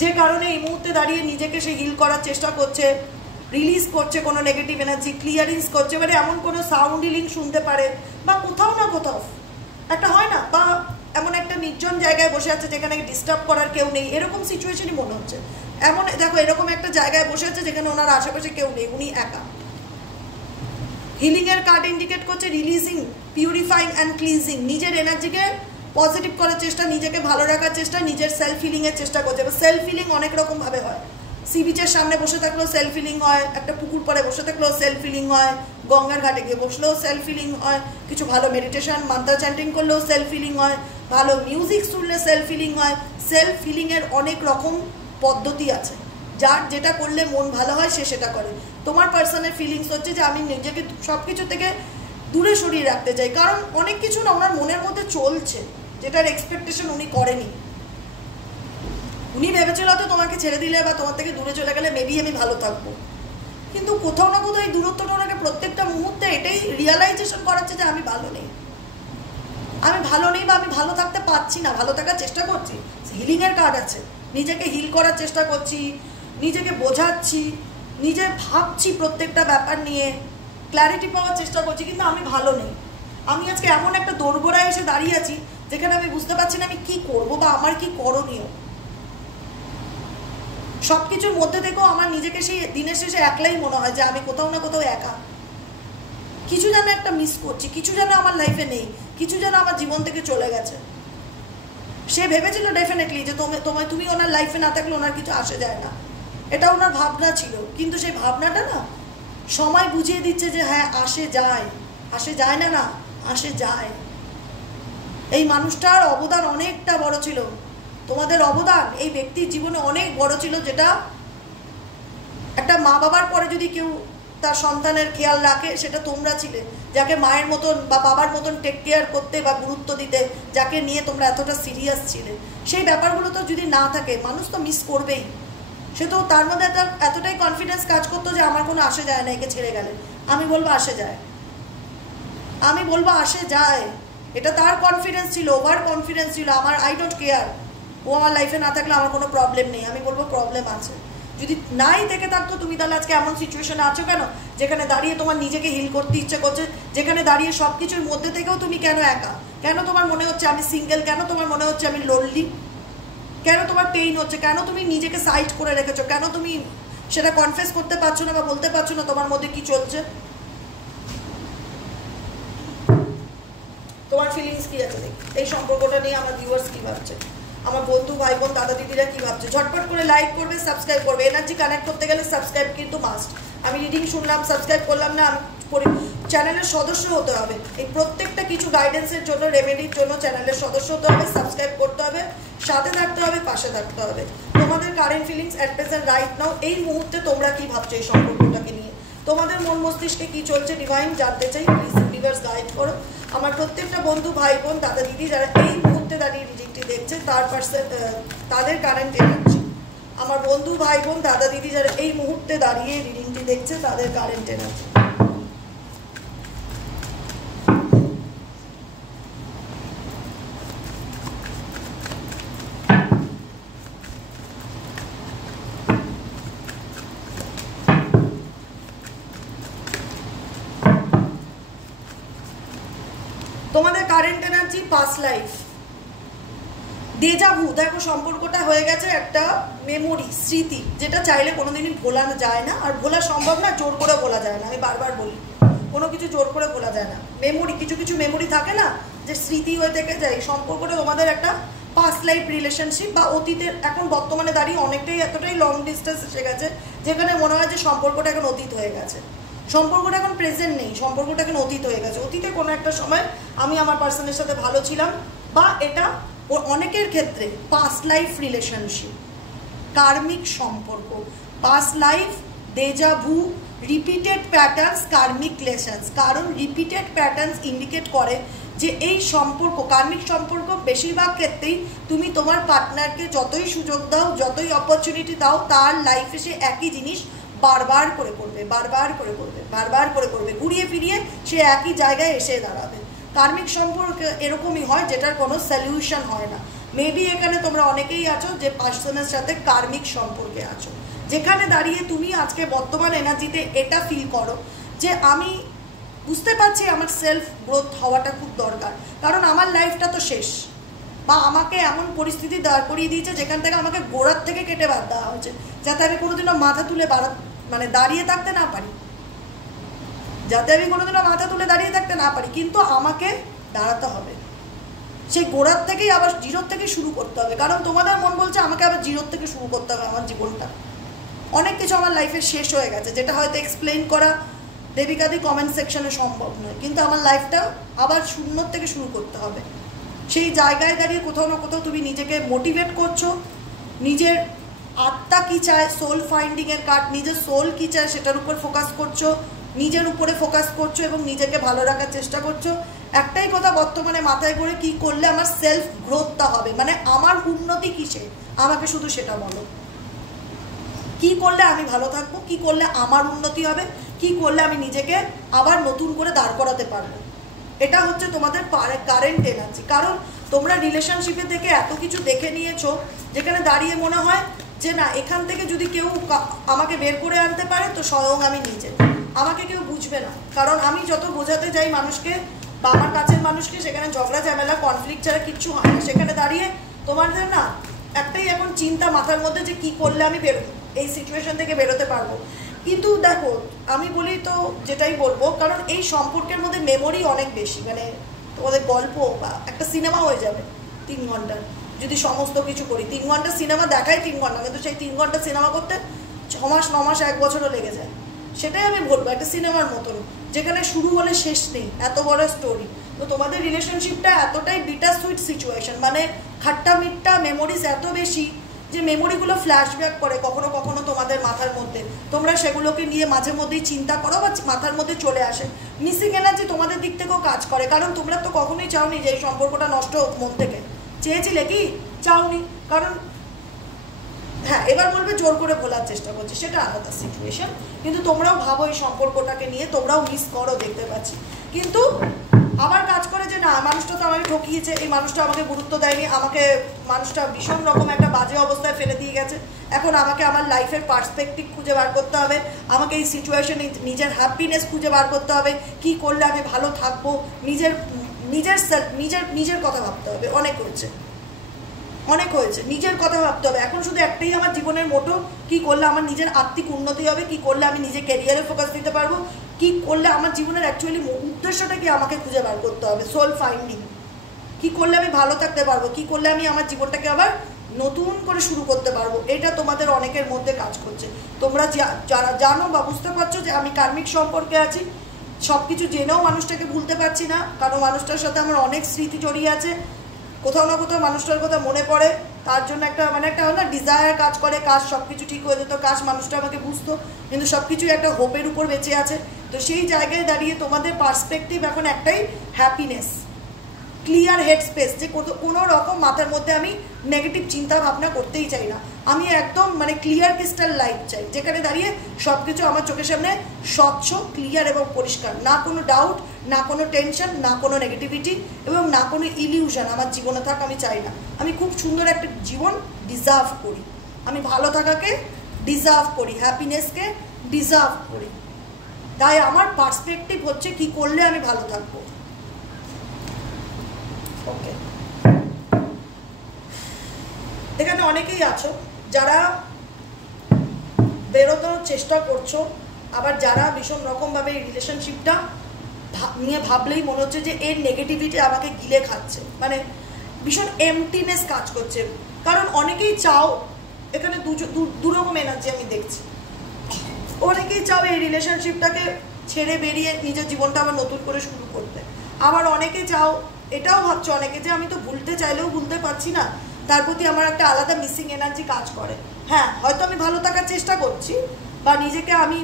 যে কারণে এই মুহূর্তে দাঁড়িয়ে নিজেকে সে হিল করার চেষ্টা করছে, রিলিজ করছে কোনো নেগেটিভ এনার্জি, ক্লিয়ারিংস করছে, মানে এমন কোনো সাউন্ড হিলিং শুনতে পারে বা কোথাও না কোথাও একটা হয় না, বা এমন একটা নির্জন জায়গায় বসে আছে যেখানে ডিস্টার্ব করার কেউ নেই, এরকম সিচুয়েশনই মনে হচ্ছে। এমন দেখো এরকম একটা জায়গায় বসে আছে যেখানে ওনার আশেপাশে কেউ নেই, উনি একা। হিলিং এর কার্ড ইন্ডিকেট করছে রিলিজিং, পিউরিফাইং অ্যান্ড ক্লিনজিং, নিজের এনার্জিকে পজিটিভ করার চেষ্টা, নিজেকে ভালো রাখার চেষ্টা, নিজের সেলফ হিলিং এর চেষ্টা করছে। এবার সেলফ হিলিং অনেক রকম ভাবে হয়। সি বিচের সামনে বসে থাকলেও সেলফ হিলিং হয়, একটা পুকুর পাড়ে বসে থাকলেও সেলফ হিলিং হয়, গঙ্গার ঘাটে গিয়ে বসলেও সেলফ হিলিং হয়, কিছু ভালো মেডিটেশন মান্ত্র চ্যান্টিং করলেও সেলফ হিলিং হয়, ভালো মিউজিক শুনলে সেলফ হিলিং হয়। সেলফ হিলিং এর অনেক রকম পদ্ধতি আছে, যার যেটা করলে মন ভালো হয় সে সেটা করে। তোমার পার্সনের ফিলিংস হচ্ছে যে আমি নিজেকে সব কিছু থেকে দূরে সরিয়ে রাখতে চাই, কারণ অনেক কিছু না ওনার মনের মধ্যে চলছে যেটার এক্সপেকটেশন উনি করেনি। উনি ভেবেছিল হয়তো তোমাকে ছেড়ে দিলে বা তোমার থেকে দূরে চলে গেলে মেবি আমি ভালো থাকবো, কিন্তু কোথাও না কোথাও এই দূরত্বটা ওনাকে প্রত্যেকটা মুহূর্তে এটাই রিয়ালাইজেশন করাচ্ছে যে আমি ভালো নেই, আমি ভালো নেই বা আমি ভালো থাকতে পারছি না, ভালো থাকার চেষ্টা করছি। হিলিংয়ের কার্ড আছে, নিজেকে হিল করার চেষ্টা করছি, নিজেকে বোঝাচ্ছি, নিজে ভাবছি প্রত্যেকটা ব্যাপার নিয়ে, ক্ল্যারিটি পাওয়ার চেষ্টা করছি, কিন্তু আমি ভালো নেই। আমি আজকে এমন একটা দোরগোড়ায় এসে দাঁড়িয়ে আছি যেখানে আমি বুঝতে পারছি না আমি কি করবো বা আমার কি করণীয়। সব কিছুর মধ্যে থেকেও আমার নিজেকে সেই দিনের শেষে একলাই মনে হয় যে আমি কোথাও না কোথাও একা, কিছু যেন একটা মিস করছি, কিছু যেন আমার লাইফে নেই, কিছু যেন আমার জীবন থেকে চলে গেছে। সে ভেবেছিল ডেফিনেটলি যে তুমি ওনার লাইফে না থাকলে ওনার কিছু আসে যায় না, এটা ওনার ভাবনা ছিল, কিন্তু সেই ভাবনাটা না সময় বুঝিয়ে দিচ্ছে যে হ্যাঁ আসে যায়, আসে যায় না, না আসে যায়। এই মানুষটার অবদান অনেকটা বড় ছিল, তোমাদের অবদান এই ব্যক্তির জীবনে অনেক বড় ছিল, যেটা একটা মা বাবার পরে যদি কেউ তার সন্তানের খেয়াল রাখে সেটা তোমরা ছিলে, যাকে মায়ের মতন বা বাবার মতন টেক কেয়ার করতে বা গুরুত্ব দিতে, যাকে নিয়ে তোমরা এতটা সিরিয়াস ছিলে। সেই ব্যাপারগুলো তো যদি না থাকে মানুষ তো মিস করবেই। সে তো তার মধ্যে এতটাই কনফিডেন্স কাজ করতো যে আমার কোনো আসে যায় না একে ছেড়ে গেলে। আমি বলবো আসে যায়, আমি বলবো আসে যায়, এটা তার কনফিডেন্স ছিল, ওভার কনফিডেন্স ছিল। আমার আই ডোন্ট কেয়ার, ও আমার লাইফে না থাকলে আমার কোনো প্রবলেম নেই। আমি বলবো প্রবলেম আছে। যদি নাই থেকে থাকতো তুমি তাহলে আজকে এমন সিচুয়েশনে আছো কেন, যেখানে দাঁড়িয়ে তোমার নিজেকে হিল করতে ইচ্ছে করছে, যেখানে দাঁড়িয়ে সব কিছুর মধ্যে থেকেও তুমি কেন একা, কেন তোমার মনে হচ্ছে আমি সিঙ্গেল, কেন তোমার মনে হচ্ছে আমি লোনলি, কেন তোমার পেইন হচ্ছে, কেন তুমি নিজেকে সাইড করে রেখেছো, কেন তুমি সেটা কনফেস করতে পারছো না বা বলতে পারছো না তোমার মধ্যে কি চলছে, তোমার ফিলিংস কি আছে দেখি। এই সম্পর্কটা নিয়ে আমার ভিউয়ার্স কি ভাবছে, আমার বন্ধু ভাই বোন দাদা দিদিরা কি ভাবছে, ঝটপট করে লাইক করবে, সাবস্ক্রাইব করবে। এনার্জি কানেক্ট করতে গেলে সাবস্ক্রাইব কিন্তু মাস্ট। আমি রিডিং শুনলাম, সাবস্ক্রাইব করলাম না, আমি চ্যানেলের সদস্য হতে হবে। এই প্রত্যেকটা কিছু গাইডেন্সের জন্য, রেমেডির জন্য চ্যানেলের সদস্য হতে হবে, সাবস্ক্রাইব করতে হবে, সাথে থাকতে হবে, পাশে থাকতে হবে। তোমাদের current feelings at present right now, এই মুহূর্তে তোমরা কি ভাবছো এই সম্পর্কটাকে নিয়ে, তোমাদের মন মস্তিষ্কে কি চলছে ডিভাইন জানতে চাই। প্লিজ ইউনিভার্স গাইড করো। আমার প্রত্যেকটা বন্ধু ভাই বোন দাদা দিদি যারা এই মুহূর্তে দাঁড়িয়ে রিডিংটি দেখছে তাদের কারেন্ট এনার্জি, আমার বন্ধু ভাই বোন দাদা দিদি যারা এই মুহূর্তে দাঁড়িয়ে রিডিংটি দেখছে তাদের কারেন্ট এনার্জি। তোমাদের current energy past life, deja ভু। দেখো সম্পর্কটা হয়ে গেছে একটা মেমোরি, স্মৃতি, যেটা চাইলে কোনোদিনই ভোলা যায় না, আর ভোলা সম্ভব না, জোর করে ভোলা যায় না। আমি বারবার বলি কোনো কিছু জোর করে ভোলা যায় না। মেমোরি, কিছু কিছু মেমোরি থাকে না যে স্মৃতি হয়ে থেকে যায়। সম্পর্কটা তোমাদের একটা পাস্ট লাইফ রিলেশনশিপ বা অতীতের, এখন বর্তমানে দাঁড়িয়ে অনেকটাই এতটাই লং ডিস্টেন্স এসে গেছে যেখানে মনে হয় যে সম্পর্কটা এখন অতীত হয়ে গেছে, সম্পর্কটা এখন প্রেজেন্ট নেই, সম্পর্কটা এখন অতীত হয়ে গেছে। অতীতে কোনো একটা সময় আমি আমার পার্সনের সাথে ভালো ছিলাম, বা এটা অনেকের ক্ষেত্রে পাস্ট লাইফ রিলেশনশিপ, কার্মিক সম্পর্ক, পাস্ট লাইফ, ডেজা ভু, রিপিটেড প্যাটার্নস, কার্মিক লেসন্স। কারণ রিপিটেড প্যাটার্নস ইন্ডিকেট করে যে এই সম্পর্ক, কার্মিক সম্পর্ক বেশিরভাগ ক্ষেত্রেই তুমি তোমার পার্টনারকে যতই সুযোগ দাও, যতই অপরচুনিটি দাও, তার লাইফে সে একই জিনিস বারবার করে করবে, বারবার করে করবে, বারবার করে করবে, ঘুরিয়ে ফিরিয়ে সে একই জায়গায় এসে দাঁড়াবে। কার্মিক সম্পর্ক এরকমই হয় যেটার কোনো সলিউশন হয় না। মেবি এখানে তোমরা অনেকেই আছো যে পার্সনের সাথে কার্মিক সম্পর্কে আছো, যেখানে দাঁড়িয়ে তুমি আজকে বর্তমান এনার্জিতে এটা ফিল করো যে আমি বুঝতে পারছি আমার সেলফ গ্রোথ হওয়াটা খুব দরকার, কারণ আমার লাইফটা তো শেষ, বা আমাকে এমন পরিস্থিতি দাঁড় করিয়ে দিয়েছে যেখান থেকে আমাকে গোড়ার থেকে কেটে বাদ দেওয়া হয়েছে, যাতে আমি কোনোদিনও মাথা তুলে মানে দাঁড়িয়ে থাকতে না পারি, যাতে আমি কোনোদিনও মাথা তুলে দাঁড়িয়ে থাকতে না পারি। কিন্তু আমাকে দাঁড়াতে হবে, সেই গোড়ার থেকেই আবার জিরোর থেকে শুরু করতে হবে, কারণ তোমাদের মন বলছে আমাকে আবার জিরোর থেকে শুরু করতে হবে। আমার জীবনটা অনেক কিছু আমার লাইফে শেষ হয়ে গেছে, যেটা হয়তো এক্সপ্লেইন করা দেবিকাদি কমেন্ট সেকশনে সম্ভব নয়, কিন্তু আমার লাইফটা আবার শূন্যর থেকে শুরু করতে হবে। সেই জায়গায় দাঁড়িয়ে কোথাও না কোথাও তুমি নিজেকে মোটিভেট করছো, নিজের আত্মা কী চায়, সোল ফাইন্ডিংয়ের কার্ড, নিজের সোল কী চায় সেটার উপর ফোকাস করছো, নিজের উপরে ফোকাস করছো এবং নিজেকে ভালো রাখার চেষ্টা করছো। একটাই কথা বর্তমানে মাথায় করে, কি করলে আমার সেলফ গ্রোথটা হবে, মানে আমার উন্নতি কিসে, আমাকে শুধু সেটা বলো। কি করলে আমি ভালো থাকবো, কি করলে আমার উন্নতি হবে, কি করলে আমি নিজেকে আবার নতুন করে দাঁড় করাতে পারবো, এটা হচ্ছে তোমাদের কারেন্ট এনার্জি। কারণ তোমরা রিলেশনশিপে থেকে এত কিছু দেখে নিয়েছো, যেখানে দাঁড়িয়ে মনে হয় যে না, এখান থেকে যদি কেউ আমাকে বের করে আনতে পারে তো স্বয়ং আমি নিজে, আমাকে কেউ বুঝবে না। কারণ আমি যত বোঝাতে যাই মানুষকে বা আমার কাছের মানুষকে, সেখানে ঝগড়া ঝামেলা কনফ্লিক্ট ছাড়া কিচ্ছু হয় না। সেখানে দাঁড়িয়ে তোমাদের না একটাই এখন চিন্তা মাথার মধ্যে যে কি করলে আমি এই সিচুয়েশন থেকে বেরোতে পারবো। কিন্তু দেখো, আমি বলি তো যেটাই বলবো, কারণ এই সম্পর্কের মধ্যে মেমোরি অনেক বেশি, মানে তোমাদের গল্প বা একটা সিনেমা হয়ে যাবে 3 ঘন্টার, যদি সমস্ত কিছু করি। 3 ঘন্টা সিনেমা দেখায় 3 ঘন্টা, কিন্তু সেই 3 ঘন্টা সিনেমা করতে 6 মাস 9 মাস 1 বছরও লেগে যায়। সেটাই আমি বলবো, একটা সিনেমার মতন, যেখানে শুরু হলে শেষ নেই, এত বড় স্টোরি। তো তোমাদের রিলেশনশিপটা এতটাই বিটার সুইট সিচুয়েশন, মানে খাট্টা মিট্টা মেমোরিজ এত বেশি যে মেমোরিগুলো ফ্ল্যাশব্যাক করে কখনো কখনো তোমাদের মাথার মধ্যে, তোমরা সেগুলোকে নিয়ে মাঝে মধ্যেই চিন্তা করো বা মাথার মধ্যে চলে আসে। মিসিং এনার্জি তোমাদের দিক থেকেও কাজ করে, কারণ তোমরা তো কখনোই চাওনি যে এই সম্পর্কটা নষ্ট হোক মন থেকে। চেয়েছিলে কি? চাওনি। কারণ হ্যাঁ, এবার বলবে জোর করে ভোলার চেষ্টা করছে, সেটা আলাদা সিচুয়েশন। কিন্তু তোমরাও ভাবো এই সম্পর্কটাকে নিয়ে, তোমরাও মিস করো, দেখতে পাচ্ছি। কিন্তু আবার কাজ করে যে না, মানুষটা তো আমাকে ঠকিয়েছে, এই মানুষটা আমাকে গুরুত্ব দেয়নি, আমাকে মানুষটা ভীষণ রকম একটা বাজে অবস্থায় ফেলে দিয়ে গেছে। এখন আমাকে আমার লাইফের পার্সপেক্টিভ খুঁজে বার করতে হবে, আমাকে এই সিচুয়েশনে নিজের হ্যাপিনেস খুঁজে বার করতে হবে, কি করলে আমি ভালো থাকবো, নিজের নিজের নিজের নিজের কথা ভাবতে হবে। অনেক হয়েছে, অনেক হয়েছে, নিজের কথা ভাবতে হবে। এখন শুধু একটাই আমার জীবনের মোটো, কি করলে আমার নিজের আর্থিক উন্নতি হবে, কি করলে আমি নিজের ক্যারিয়ারে ফোকাস দিতে পারবো, কি করলে আমার জীবনের অ্যাকচুয়ালি উদ্দেশ্যটা কি আমাকে খুঁজে বার করতে হবে, সোল ফাইন্ডিং। কি করলে আমি ভালো থাকতে পারবো, কি করলে আমি আমার জীবনটাকে আবার নতুন করে শুরু করতে পারবো, এটা তোমাদের অনেকের মধ্যে কাজ করছে। তোমরা যারা জানো বা বুঝতে পারছো যে আমি কার্মিক সম্পর্কে আছি, সব কিছু জেনেও মানুষটাকে ভুলতে পারছি না, কারণ মানুষটার সাথে আমার অনেক স্মৃতি জড়িয়ে আছে। কোথাও না কোথাও মানুষটার কথা মনে পড়ে, তার জন্য একটা মানে একটা হয় না, ডিজায়ার কাজ করে, কাজ সব কিছু ঠিক হয়ে যেত, কাজ মানুষটা আমাকে বুঝতো, কিন্তু সব কিছুই একটা হোপের উপর বেঁচে আছে। তো সেই জায়গায় দাঁড়িয়ে তোমাদের পার্সপেক্টিভ এখন একটাই, হ্যাপিনেস, ক্লিয়ার হেড স্পেস, যে কোনো রকম মাথার মধ্যে আমি নেগেটিভ চিন্তা ভাবনা করতেই চাই না। আমি একদম মানে ক্লিয়ার ক্রিস্টাল লাইফ চাই, যেখানে দাঁড়িয়ে সব কিছু আমার চোখের সামনে স্বচ্ছ, ক্লিয়ার এবং পরিষ্কার, না কোনো ডাউট, না কোনো টেনশন, না কোনো নেগেটিভিটি এবং না কোনো ইলিউশন আমার জীবনে থাক আমি চাই না। আমি খুব সুন্দর একটা জীবন ডিজার্ভ করি, আমি ভালো থাকাকে ডিজার্ভ করি, হ্যাপিনেসকে ডিজার্ভ করি। তাই আমার পার্সপেক্টিভ হচ্ছে কি করলে আমি ভালো থাকবো। ওকে, এখানে অনেকেই আছো যারা বেরোনোর চেষ্টা করছো, আবার যারা ভীষণ রকমভাবে এই রিলেশনশিপটা নিয়ে ভাবলেই মনে হচ্ছে যে এর নেগেটিভিটি আমাকে গিলে খাচ্ছে, মানে ভীষণ এমটিনেস কাজ করছে। কারণ অনেকেই চাও, এখানে দু রকম এনার্জি আমি দেখছি। অনেকেই চাও এই রিলেশনশিপটাকে ছেড়ে বেরিয়ে নিজের জীবনটা আবার নতুন করে শুরু করতে। আবার অনেকে চাও, এটাও ভাবছো অনেকে, যে আমি তো ভুলতে চাইলেও ভুলতে পারছি না, তার প্রতি আমার একটা আলাদা মিসিং এনার্জি কাজ করে। হ্যাঁ, হয়তো আমি ভালো থাকার চেষ্টা করছি, বা নিজেকে আমি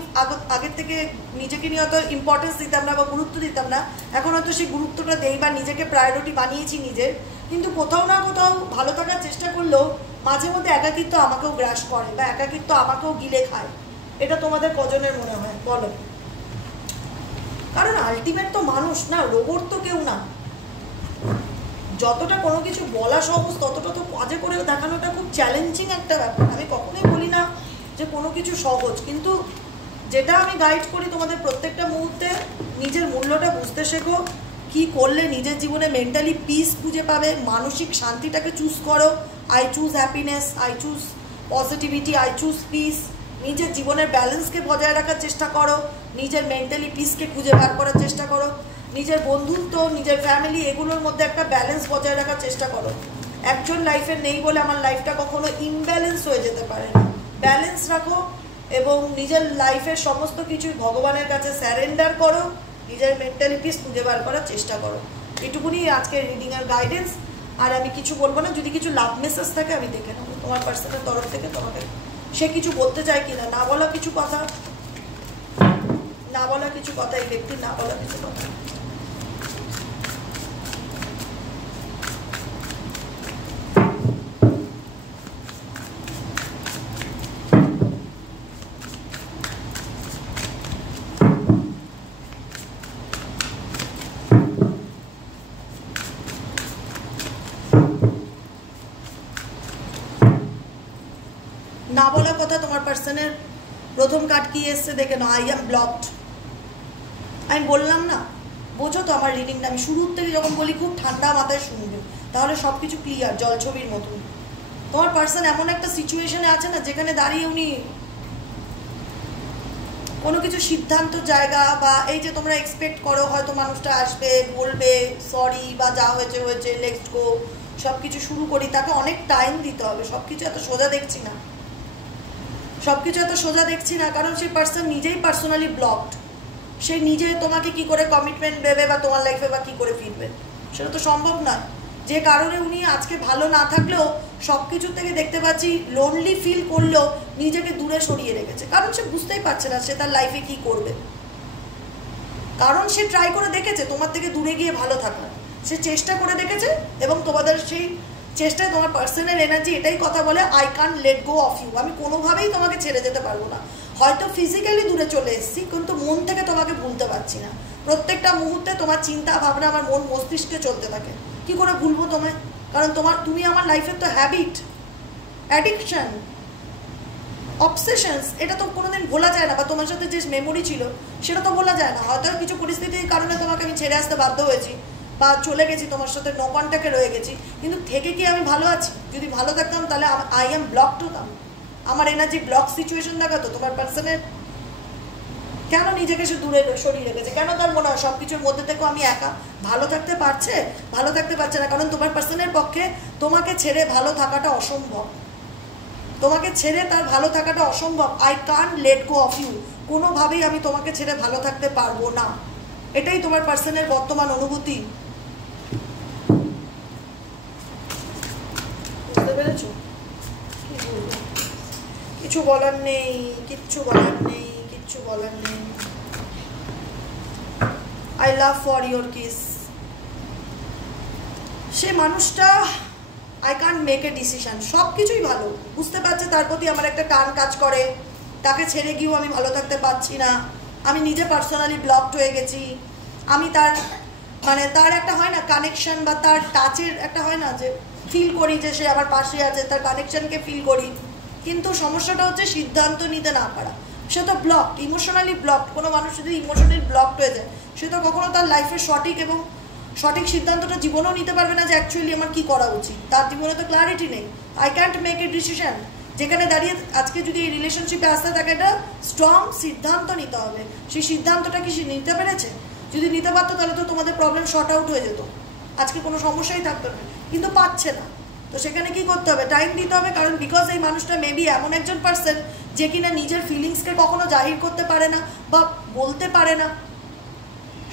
আগের থেকে নিজেকে নিয়ে হয়তো ইম্পর্টেন্স দিতাম না বা গুরুত্ব দিতাম না, এখন হয়তো সেই গুরুত্বটা দেই বা নিজেকে প্রায়োরিটি বানিয়েছি নিজের, কিন্তু কোথাও না কোথাও ভালো থাকার চেষ্টা করলেও মাঝে মধ্যে একাকিত্ব আমাকেও গ্রাস করে বা একাকিত্ব আমাকেও গিলে খায়। এটা তোমাদের কজনের মনে হয় বলো? কারণ আলটিমেট তো মানুষ না, রোবট তো কেউ না। যতটা কোনো কিছু বলা সহজ, ততটা তো কাজে করে দেখানোটা খুব চ্যালেঞ্জিং একটা ব্যাপার। আমি কখনোই বলি না যে কোনো কিছু সহজ, কিন্তু যেটা আমি গাইড করি তোমাদের প্রত্যেকটা মুহূর্তে নিজের মূল্যটা বুঝতে শেখো, কি করলে নিজের জীবনে মেন্টালি পিস খুঁজে পাবে, মানসিক শান্তিটাকে চুজ করো। I choose happiness, I choose positivity, I choose piece. নিজের জীবনের ব্যালেন্সকে বজায় রাখার চেষ্টা করো, নিজের মেন্টালি পিসকে খুঁজে বার করার চেষ্টা করো, নিজের বন্ধুত্ব, নিজের ফ্যামিলি, এগুলোর মধ্যে একটা ব্যালেন্স বজায় রাখার চেষ্টা করো। একজন লাইফে নেই বলে আমার লাইফটা কখনো ইমব্যালেন্স হয়ে যেতে পারে না। ব্যালেন্স রাখো এবং নিজের লাইফের সমস্ত কিছুই ভগবানের কাছে স্যারেন্ডার করো, নিজের মেন্টালি পিস খুঁজে বার করার চেষ্টা করো। এটুকুনি আজকের রিডিংয়ের গাইডেন্স। আর আমি কিছু বলবো না, যদি কিছু লাভ মেসেজ থাকে আমি দেখে নেবো তোমার পার্সনের তরফ থেকে তোমাকে সে কিছু বলতে চায় কিনা। না বলা কিছু কথা, না বলা কিছু কথা, এই ব্যক্তি না বলা কিছু কথা। না বলা কথা তোমার পার্সনের প্রথম কার্ড কি এসছে দেখে নাও, আই এম ব্লকড। আমি বললাম না, বোঝো তো আমার রিডিংটা, আমি শুরুর থেকে যখন বলি খুব ঠান্ডা মাথায় শুনবে, তাহলে সব কিছু ক্লিয়ার, জলছবির মতন। তোমার পার্সন এমন একটা সিচুয়েশনে আছে না, যেখানে দাঁড়িয়ে উনি কোনো কিছু সিদ্ধান্ত জায়গা, বা এই যে তোমরা এক্সপেক্ট করো হয়তো মানুষটা আসবে, বলবে সরি বা যা হয়েছে হয়েছে, লেটস গো, সব কিছু শুরু করি, তাকে অনেক টাইম দিতে হবে। সব কিছু এত সোজা দেখছি না, সবকিছু এত সোজা দেখছি না, কারণ সেই পার্সন নিজেই পার্সোনালি ব্লকড। সে নিজে তোমাকে কি করে কমিটমেন্ট দেবে বা তোমার লাইফে বা কি করে ফিরবে, সেটা তো সম্ভব নয়। যে কারণে উনি আজকে ভালো না থাকলেও সব কিছু থেকে দেখতে পাচ্ছি লোনলি ফিল করলেও নিজেকে দূরে সরিয়ে রেখেছে, কারণ সে বুঝতেই পারছে না সে তার লাইফে কি করবে। কারণ সে ট্রাই করে দেখেছে তোমার থেকে দূরে গিয়ে ভালো থাকার, সে চেষ্টা করে দেখেছে, এবং তোমাদের সেই চেষ্টায় তোমার পার্সোনাল এনার্জি এটাই কথা বলে, I can't let go of you. আমি কোনোভাবেই তোমাকে ছেড়ে যেতে পারবো না। হয়তো ফিজিক্যালি দূরে চলে এসেছি, কিন্তু মন থেকে তোমাকে ভুলতে পারছি না। প্রত্যেকটা মুহূর্তে তোমার চিন্তা ভাবনা আমার মন মস্তিষ্কে চলতে থাকে। কি করে ভুলবো তোমায়? কারণ তুমি আমার লাইফের তো হ্যাবিট, অ্যাডিকশন, অবসেশনস, এটা তো কোনোদিন ভোলা যায় না। বা তোমার সাথে যে মেমোরি ছিল সেটা তো ভোলা যায় না। হয়তো কিছু পরিস্থিতির কারণে তোমাকে আমি ছেড়ে আসতে বাধ্য হয়েছি বা চলে গেছি, তোমার সাথে নো কন্ট্যাক্টে রয়ে গেছি, কিন্তু থেকে কি আমি ভালো আছি? যদি ভালো থাকতাম তাহলে আই এম ব্লকড হতাম, আমার এনার্জি ব্লক সিচুয়েশন দেখাতো। তোমার পার্সনের কেন নিজেকে সে দূরে সরিয়ে রেখেছে? কেন তার মনে হয় সব কিছুর মধ্যে থেকেও আমি একা? ভালো থাকতে পারছে? ভালো থাকতে পারছে না, কারণ তোমার পার্সনের পক্ষে তোমাকে ছেড়ে ভালো থাকাটা অসম্ভব। তোমাকে ছেড়ে তার ভালো থাকাটা অসম্ভব। I can't let go of you. কোনোভাবেই আমি তোমাকে ছেড়ে ভালো থাকতে পারবো না, এটাই তোমার পার্সনের বর্তমান অনুভূতি। বুঝতে পেরেছো? কিছু বলার নেই, কিচ্ছু বলার নেই, কিচ্ছু বলার নেই। I love for your kiss. সে মানুষটা I can't make a decision. সব কিছুই ভালো, বুঝতে পারছে তার প্রতি আমার একটা টান কাজ করে, তাকে ছেড়ে গিয়েও আমি ভালো থাকতে পারছি না, আমি নিজে পার্সোনালি ব্লকড হয়ে গেছি। আমি তার তার একটা হয় না কানেকশন, বা তার টাচের একটা হয় না যে ফিল করি যে সে আমার পাশে আছে, তার কানেকশনকে ফিল করি। কিন্তু সমস্যাটা হচ্ছে সিদ্ধান্ত নিতে না পারা। সে তো ব্লকড, ইমোশনালি ব্লকড। কোনো মানুষ যদি ইমোশনালি ব্লকড হয়ে যায়, সে তো কখনো তার লাইফের সঠিক সিদ্ধান্তটা জীবনেও নিতে পারবে না যে অ্যাকচুয়ালি আমার কি করা উচিত। তার জীবনে তো ক্লারিটি নেই। I can't make a decision. যেখানে দাঁড়িয়ে আজকে যদি এই রিলেশনশিপে আসতে থাকে, একটা স্ট্রং সিদ্ধান্ত নিতে হবে। সেই সিদ্ধান্তটা কি সে নিতে পেরেছে? যদি নিতে পারতো তাহলে তো তোমাদের প্রবলেম শর্ট আউট হয়ে যেত, আজকে কোনো সমস্যাই থাকতো না, কিন্তু পাচ্ছে না। তো সেখানে কি করতে হবে? টাইম দিতে হবে। কারণ বিকজ এই মানুষটা মেবি এমন একজন পার্সন যে কিনা নিজের ফিলিংসকে কখনো জাহির করতে পারে না বা বলতে পারে না।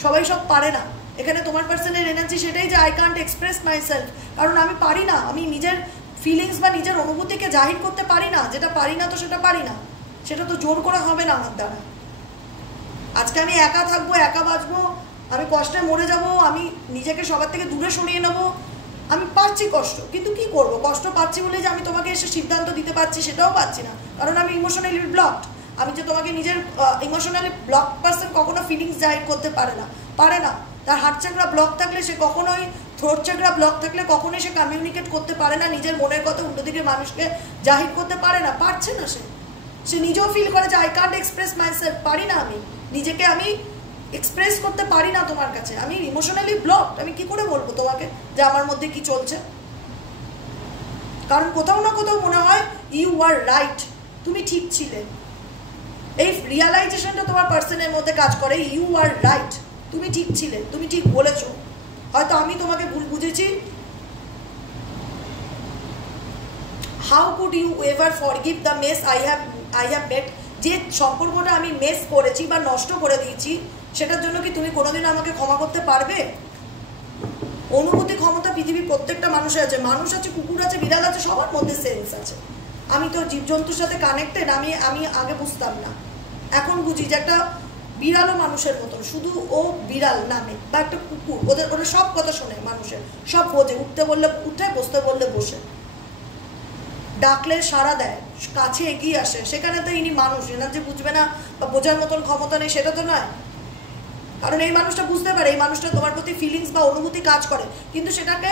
সবাই সব পারে না। এখানে তোমার পার্সনের এনার্জি সেটাই যে I can't express my self, কারণ আমি পারি না, আমি নিজের ফিলিংস বা নিজের অনুভূতিকে জাহির করতে পারি না। যেটা পারি না তো সেটা পারি না, সেটা তো জোর করা হবে না আমার দ্বারা। আজকে আমি একা থাকবো, একা বাঁচবো, আমি কষ্টে মরে যাব, আমি নিজেকে সবার থেকে দূরে সরিয়ে নেবো, আমি পাচ্ছি কষ্ট, কিন্তু কি করব? কষ্ট পাচ্ছি বলে যে আমি তোমাকে এসে সিদ্ধান্ত দিতে পারছি সেটাও পাচ্ছি না, কারণ আমি ইমোশনালি ব্লকড। আমি যে তোমাকে নিজের ইমোশনালি ব্লক পার্সন কখনো ফিলিংস জাহির করতে পারে না, পারে না। তার হার্ট চাকরা ব্লক থাকলে সে কখনোই, থ্রোট চাকরা ব্লক থাকলে কখনোই সে কমিউনিকেট করতে পারে না, নিজের মনের কথা উল্টো দিকে মানুষকে জাহির করতে পারে না, পারছে না। সে নিজেও ফিল করে যে I can't express my self, পারি না, আমি নিজেকে আমি এক্সপ্রেস করতে পারি না তোমার কাছে, আমি ইমোশনালি ব্লকড। আমি কি করে বলবো তোমাকে যে আমার মধ্যে কি চলছে? কারণ কোথাও না কোথাও মনে হয় ইউ আর রাইট, তুমি ঠিক ছিলে। এই রিয়ালাইজেশনটা তোমার পার্সনের মধ্যে কাজ করে, ইউ আর রাইট, তুমি ঠিক ছিলে, তুমি ঠিক বলেছো। হয়তো আমি তোমাকে ভুল বুঝেছি। How could you ever forgive the mess I have made? যে সম্পর্কটা আমি মেস করেছি বা নষ্ট করে দিয়েছি, সেটার জন্য কি তুমি কোনোদিন আমাকে ক্ষমা করতে পারবে? অনুভূতি ক্ষমতা পৃথিবীর প্রত্যেকটা মানুষের আছে, মানুষ আছে, কুকুর আছে, বিড়াল আছে, সবার মধ্যে সেন্স আছে। আমি তো জীবজন্তুর সাথে কানেক্টেড, আমি আগে বুঝতাম না, এখন বুঝি যে একটা বিড়ালও মানুষের মতন, শুধু ও বিড়াল নামে, বা একটা কুকুর, ওরা সব কথা শোনে, মানুষের সব বোঝে, উঠতে বললে উঠে, বসতে বললে বসে, ডাকলে সাড়া দেয়, কাছে এগিয়ে আসে। সেখানে তো ইনি মানুষ, এনার যে বুঝবে না বা বোঝার মতন ক্ষমতা নেই সেটা তো নয়। কারণ এই মানুষটা বুঝতে পারে, এই মানুষটা তোমার প্রতি ফিলিংস বা অনুভূতি কাজ করে, কিন্তু সেটাকে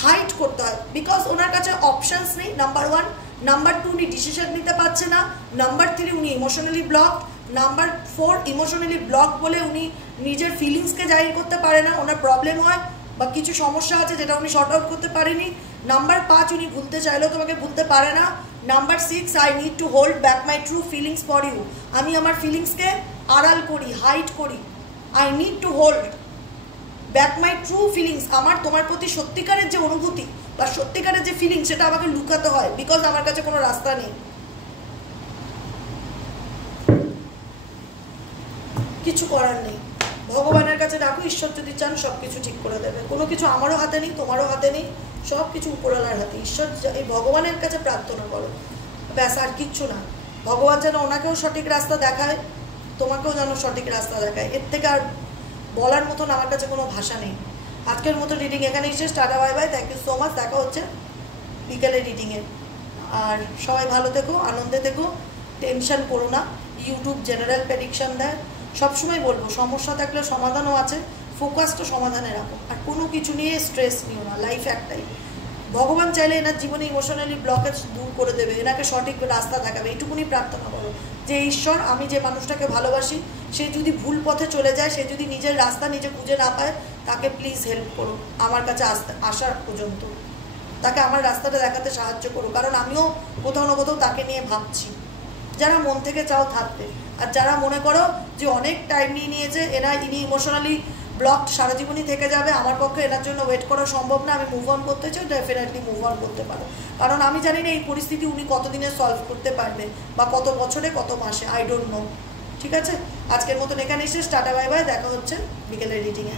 হাইড করতে হয়, বিকজ ওনার কাছে অপশানস নেই, নাম্বার 1। নাম্বার 2, উনি ডিসিশন নিতে পারছে না। নাম্বার 3, উনি emotionally block. Number 4, emotionally block বলে উনি নিজের ফিলিংসকে জাহির করতে পারে না, ওনার প্রবলেম হয় বা কিছু সমস্যা আছে যেটা উনি শর্ট আউট করতে পারেনি। নাম্বার 5, উনি ভুলতে চাইলেও তোমাকে ভুলতে পারে না। Number 6, I need to hold back my true feelings for you. আমি আমার ফিলিংসকে আড়াল করি, হাইড করি। I need to hold back my true feelings. আমার তোমার প্রতি সত্যিকারের যে অনুভূতি বা সত্যিকারের যে ফিলিংস, সেটা আমাকে লুকাতে হয়, বিকজ আমার কাছে কোনো রাস্তা নেই, কিছু করার নেই। ভগবানের কাছে রাখো, ঈশ্বর যদি চান সব কিছু ঠিক করে দেবে। কোনো কিছু আমারও হাতে নেই, তোমারও হাতে নেই, সব কিছু উপরওয়ালার হাতে। ঈশ্বর, এই ভগবানের কাছে প্রার্থনা করো, ব্যাস, আর কিচ্ছু না। ভগবান যেন ওনাকেও সঠিক রাস্তা দেখায়, তোমাকেও যেন সঠিক রাস্তা দেখায়। এর থেকে আর বলার মতন আমার কাছে কোনো ভাষা নেই। আজকের মতো রিডিং এখানেই শেষ। Tata, bye bye, thank you so much. দেখা হচ্ছে বিকেলের রিডিংয়ে। আর সবাই ভালো থেকো, আনন্দে থেকো, টেনশন করো না। ইউটিউব জেনারেল প্রেডিকশন দেয়, সবসময় বলবো সমস্যা থাকলে সমাধানও আছে, ফোকাসটা সমাধানে রাখো, আর কোনো কিছু নিয়ে স্ট্রেস নিও না। লাইফ একটাই, ভগবান চাইলে এনার জীবনে ইমোশনালি ব্লকেজ দূর করে দেবে, এনাকে সঠিক রাস্তা দেখাবে। এইটুকুনি প্রার্থনা করো যে ঈশ্বর, আমি যে মানুষটাকে ভালোবাসি, সে যদি ভুল পথে চলে যায়, সে যদি নিজের রাস্তা নিজে খুঁজে না পায়, তাকে প্লিজ হেল্প করো আমার কাছে আসার পর্যন্ত, তাকে আমার রাস্তাটা দেখাতে সাহায্য করো। কারণ আমিও কোথাও না কোথাও তাকে নিয়ে ভাবছি। যারা মন থেকে চাও থাকতে, আর যারা মনে করো যে অনেক টাইম নিয়ে নিয়েছে, ইনি ইমোশনালি ব্লকড, সারা জীবনই থেকে যাবে, আমার পক্ষে এনার জন্য ওয়েট করা সম্ভব না, আমি মুভ অন করতে চাই, ডেফিনেটলি মুভ অন করতে পারো। কারণ আমি জানি না এই পরিস্থিতি উনি কতদিনে সলভ করতে পারবে, বা কত বছরে, কত মাসে, আই ডোন্ট নো। ঠিক আছে, আজকের মতন এখানে শেষ। টাটা, বাই বাই, দেখা হচ্ছে বিকেলের রিডিংয়ে।